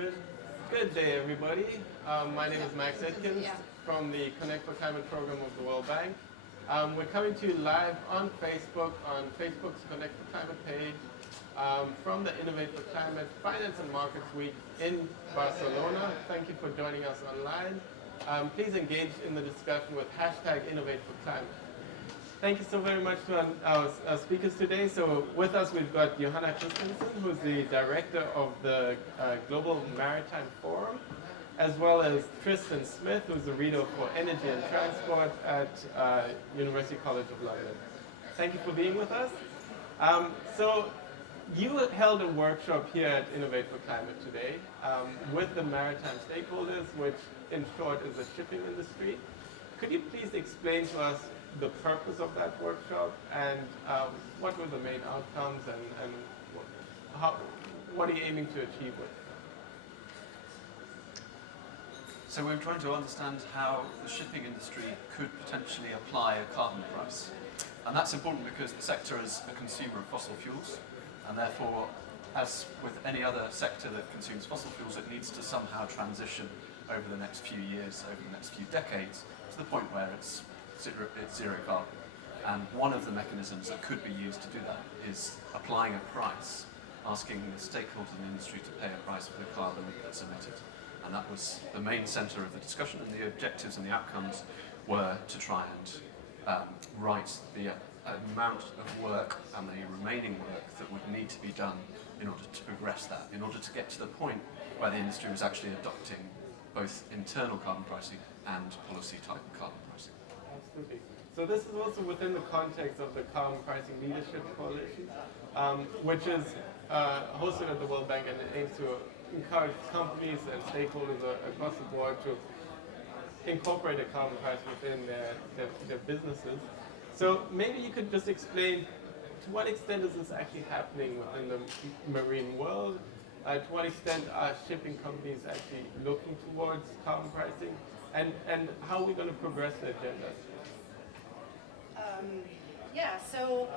Good, good day, everybody. My name is Max Edkins from the Connect for Climate program of the World Bank. We're coming to you live on Facebook's Connect for Climate page, from the Innovate for Climate Finance and Markets Week in Barcelona. Thank you for joining us online. Please engage in the discussion with hashtag Innovate for Climate. Thank you so very much to our speakers today. So with us we've got Johannah Christensen, who's the director of the Global Maritime Forum, as well as Tristan Smith, who's the reader for Energy and Transport at University College of London. Thank you for being with us. So you held a workshop here at Innovate for Climate today with the maritime stakeholders, which in short is the shipping industry. Could you please explain to us the purpose of that workshop and what were the main outcomes and what are you aiming to achieve with it? So we're trying to understand how the shipping industry could potentially apply a carbon price. And that's important because the sector is a consumer of fossil fuels, and therefore, as with any other sector that consumes fossil fuels, it needs to somehow transition over the next few years, over the next few decades, to the point where it's zero carbon. And one of the mechanisms that could be used to do that is applying a price, asking the stakeholders in the industry to pay a price for the carbon that's emitted. And that was the main centre of the discussion, and the objectives and the outcomes were to try and write the amount of work and the remaining work that would need to be done in order to progress that, in order to get to the point where the industry was actually adopting both internal carbon pricing and policy type carbon pricing. Absolutely. So this is also within the context of the Carbon Pricing Leadership Coalition, which is hosted at the World Bank, and it aims to encourage companies and stakeholders across the board to incorporate a carbon price within their businesses. So maybe you could just explain to what extent is this actually happening within the marine world? To what extent are shipping companies actually looking towards carbon pricing? And how are we going to progress the agenda? So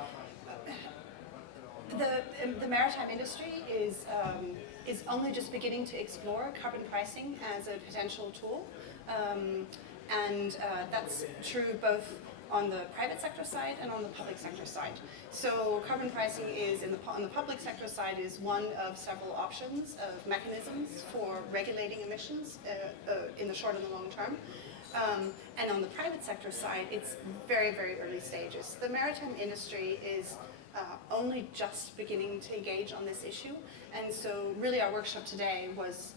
the maritime industry is only just beginning to explore carbon pricing as a potential tool, and that's true both on the private sector side and on the public sector side. So carbon pricing is on the public sector side is one of several options of mechanisms for regulating emissions in the short and the long term. And on the private sector side, it's very, very early stages. The maritime industry is only just beginning to engage on this issue, and so really our workshop today was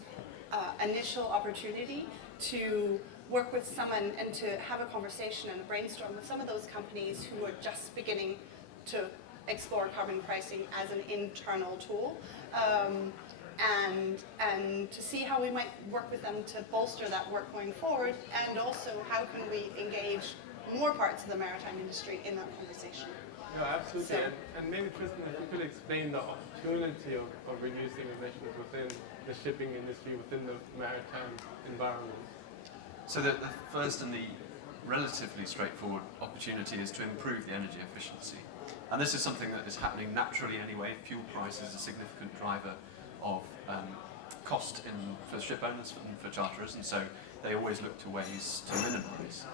initial opportunity to work with someone and to have a conversation and a brainstorm with some of those companies who are just beginning to explore carbon pricing as an internal tool, and to see how we might work with them to bolster that work going forward, and also how can we engage more parts of the maritime industry in that conversation. No, absolutely. So, and maybe Tristan, if you could explain the opportunity of reducing emissions within the shipping industry, within the maritime environment. So the first and the relatively straightforward opportunity is to improve the energy efficiency. And this is something that is happening naturally anyway. Fuel price is a significant driver of cost for ship owners and for charterers, and so they always look to ways to minimise.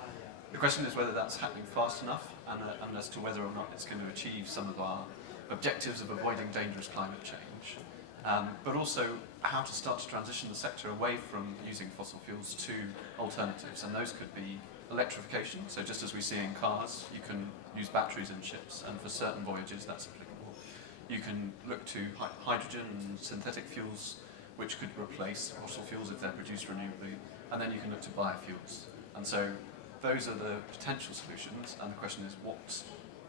The question is whether that's happening fast enough, and as to whether or not it's going to achieve some of our objectives of avoiding dangerous climate change. But also how to start to transition the sector away from using fossil fuels to alternatives, and those could be electrification. So just as we see in cars, you can use batteries in ships, and for certain voyages that's applicable. You can look to hydrogen and synthetic fuels, which could replace fossil fuels if they're produced renewably, and then you can look to biofuels. And so those are the potential solutions, and the question is, what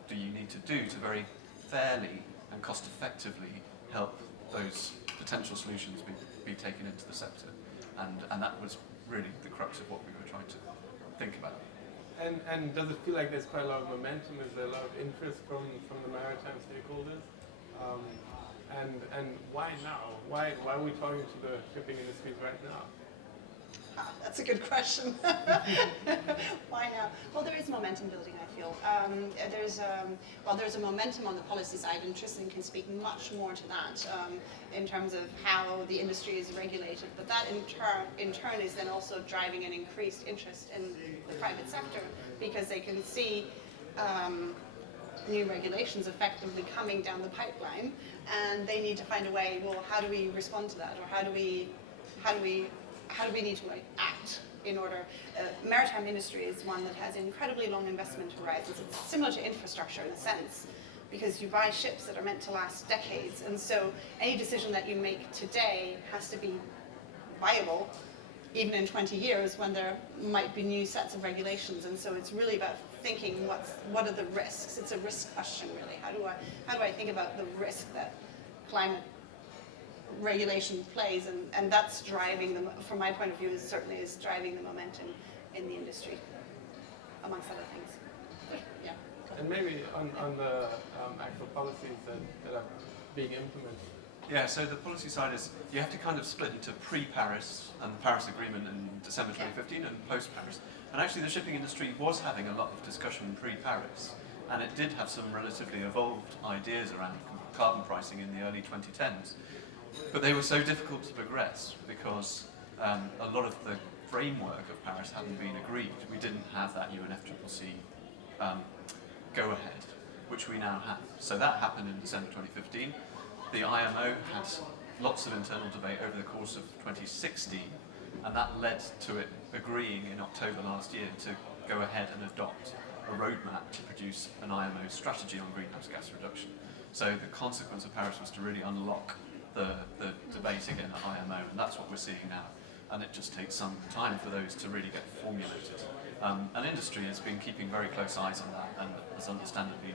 do you need to do to very fairly and cost effectively help those potential solutions be taken into the sector? And that was really the crux of what we were trying to think about. And does it feel like there's quite a lot of momentum? Is there a lot of interest from the maritime stakeholders? And why now? Why are we talking to the shipping industries right now? That's a good question. Why now? Well, there is momentum building, I feel. There's a momentum on the policy side, and Tristan can speak much more to that in terms of how the industry is regulated. But that in turn is then also driving an increased interest in the private sector, because they can see new regulations effectively coming down the pipeline, and they need to find a way, well, how do we respond to that, or how do we need to act in order. Maritime industry is one that has incredibly long investment horizons. It's similar to infrastructure in a sense, because you buy ships that are meant to last decades, and so any decision that you make today has to be viable even in 20 years when there might be new sets of regulations. And so it's really about thinking what are the risks. It's a risk question, really. How do I think about the risk that climate regulation plays, and that's driving them, from my point of view, certainly is driving the momentum in the industry, amongst other things. Yeah. And maybe on the actual policies that are being implemented. Yeah, so the policy side is, you have to kind of split into pre-Paris and the Paris Agreement in December 2015 and post-Paris. And actually the shipping industry was having a lot of discussion pre-Paris, and it did have some relatively evolved ideas around carbon pricing in the early 2010s. But they were so difficult to progress because a lot of the framework of Paris hadn't been agreed. We didn't have that UNFCCC go-ahead, which we now have. So that happened in December 2015. The IMO had lots of internal debate over the course of 2016, and that led to it agreeing in October last year to go ahead and adopt a roadmap to produce an IMO strategy on greenhouse gas reduction. So the consequence of Paris was to really unlock the debate again at IMO, and that's what we're seeing now. And it just takes some time for those to really get formulated. And industry has been keeping very close eyes on that, and has understandably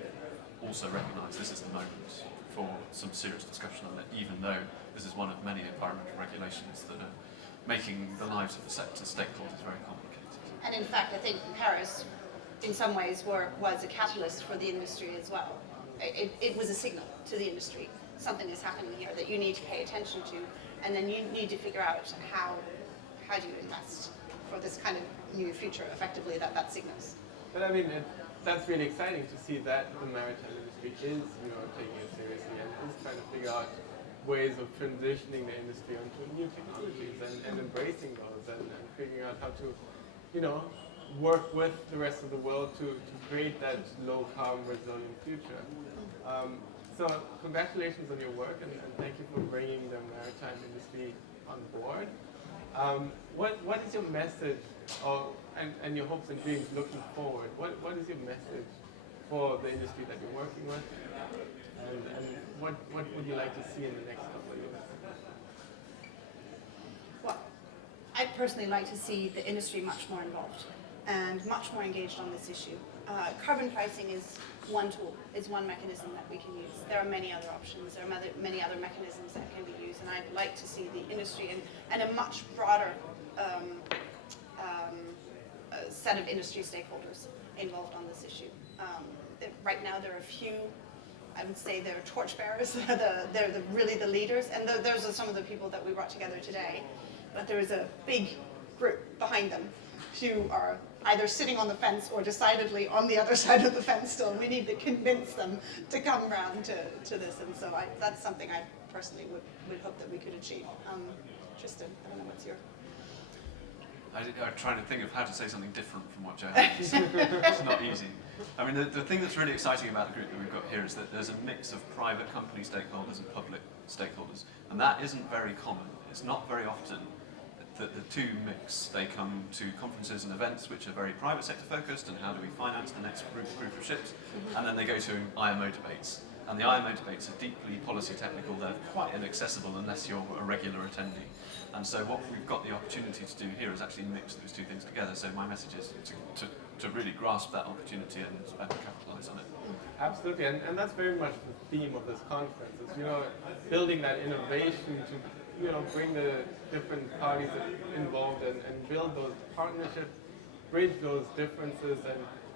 also recognised this is the moment for some serious discussion on it, even though this is one of many environmental regulations that are making the lives of the sector stakeholders very complicated. And in fact, I think Paris, in some ways, was a catalyst for the industry as well. It was a signal to the industry. Something is happening here that you need to pay attention to, and then you need to figure out how do you invest for this kind of new future, effectively, that signals. But I mean, that's really exciting to see that the maritime industry is, taking it seriously and is trying to figure out ways of transitioning the industry onto new technologies and embracing those and figuring out how to, work with the rest of the world to create that low carbon resilient future. So congratulations on your work, and thank you for bringing the maritime industry on board. What is your message, and your hopes and dreams looking forward? What is your message for the industry that you're working with, and what would you like to see in the next couple of years? Well, I'd personally like to see the industry much more involved and much more engaged on this issue. Carbon pricing is one tool, is one mechanism that we can use. There are many other options, there are many other mechanisms that can be used, and I'd like to see the industry and a much broader set of industry stakeholders involved on this issue. Right now there are a few, I would say they're torchbearers, they're really the leaders, and those are some of the people that we brought together today. But there is a big group behind them who are either sitting on the fence or decidedly on the other side of the fence still. We need to convince them to come around to this, and so that's something I personally would hope that we could achieve. Tristan, I don't know what's your... I'm trying to think of how to say something different from what Johannah said. It's not easy. I mean, the thing that's really exciting about the group that we've got here is that there's a mix of private company stakeholders and public stakeholders, and that isn't very common. It's not very often that the two mix. They come to conferences and events which are very private sector focused, and how do we finance the next group of ships, and then they go to IMO debates. And the IMO debates are deeply policy technical, they're quite inaccessible unless you're a regular attendee. And so what we've got the opportunity to do here is actually mix those two things together. So my message is to really grasp that opportunity and capitalise on it. Absolutely, and that's very much the theme of this conference, is, building that innovation to, bring the different parties involved and build those partnerships, bridge those differences,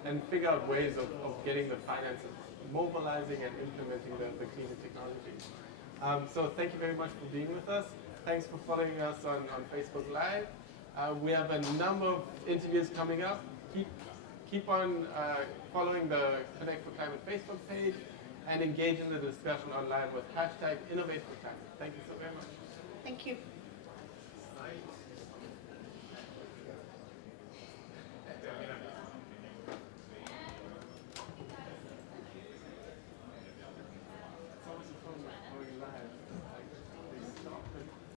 and figure out ways of getting the finances, mobilizing and implementing the cleaner technologies. So thank you very much for being with us. Thanks for following us on Facebook Live. We have a number of interviews coming up. Keep on following the Connect for Climate Facebook page and engage in the discussion online with #InnovateForClimate. Thank you so very much. Thank you.